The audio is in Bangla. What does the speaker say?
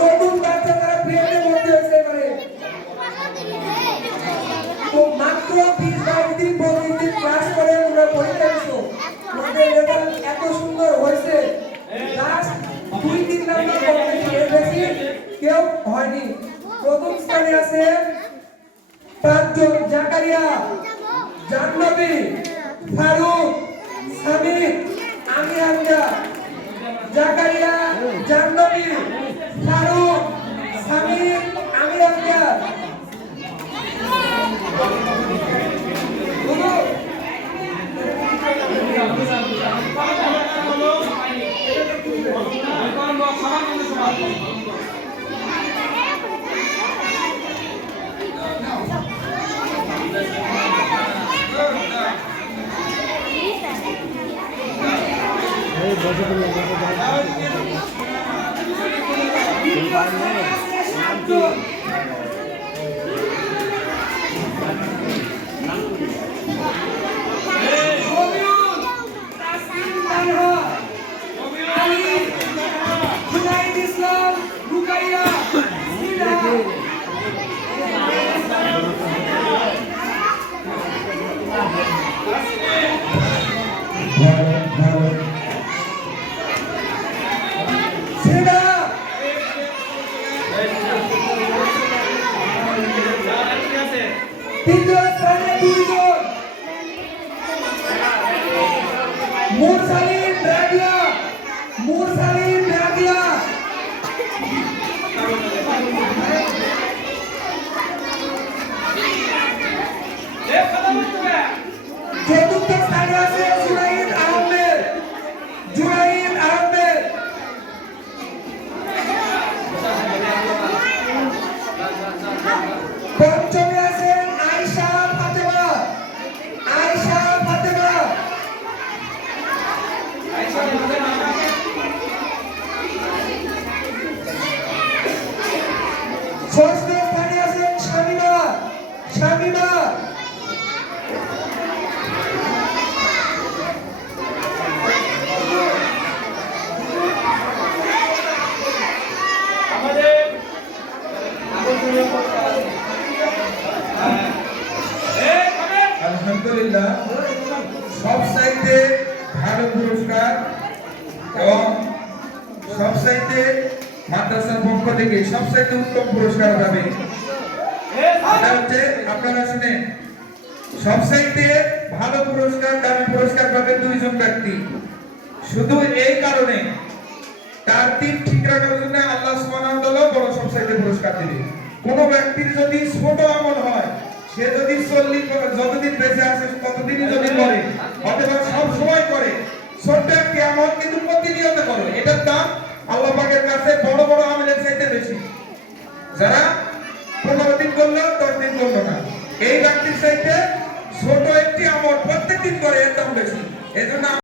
নতুন বাচ্চা তারা প্লেনে ভর্তি হয়েছে এবারে তো মাত্র 20-22 দিন 25 দিন ক্লাস করে তোমরা পরীক্ষা দিছো তোমাদের রেজাল্ট এত সুন্দর হয়েছে লাস্ট 2-3 নাম্বার কম্পিটিশন এর বেশি কেউ হয়নি প্রথম স্থানে আছে 5 জন জাকারিয়া জাহ্নবী ফারুক সামিদ আমি আমজা জাকারিয়া জাহ্নবী ফারুক সামিদ আমি আমজা তৃতীয় স্থানে 2 জন মুরসালিন রাবিয়া চতুর্থ স্থানে আছে জুরাইন আহমেদ পঞ্চমে আছেন আয়েশা ফাতেমা ষষ্ঠ স্থানে আছেন শামিমা আলহামদুলিল্লাহ সবচাইতে ভালো পুরস্কার এবং সবচাইতে মাদ্রাসার পক্ষ থেকে সবচাইতে উত্তম পুরস্কার পাবে এটা হচ্ছে আপনারা শুনেন সবচাইতে ভালো পুরস্কার দামি পুরস্কার পাবে 2 জন ব্যক্তি শুধু এই কারণে তার দিন ঠিক রাখার জন্য আল্লাহ সুবহানাহু ওয়া তাআলা বড় সবচাইতে পুরস্কার দিবে কোন ব্যক্তির যদি ছোট আমল হয় সে যদি 40 যতদিন বেঁচে আছে ততদিনই যদি করে অথবা সব সময় করে ছোট্ট একটি আমল কিন্তু প্রতিনিয়ত করে এটার দাম আল্লাহ পাকের কাছে বড় বড় আমলের চাইতে বেশি যারা 15 দিন করলো 10 দিন করলো না এই ব্যক্তির চাইতে ছোট একটি আমল প্রত্যেকদিন করে এর দাম বেশি এজন্য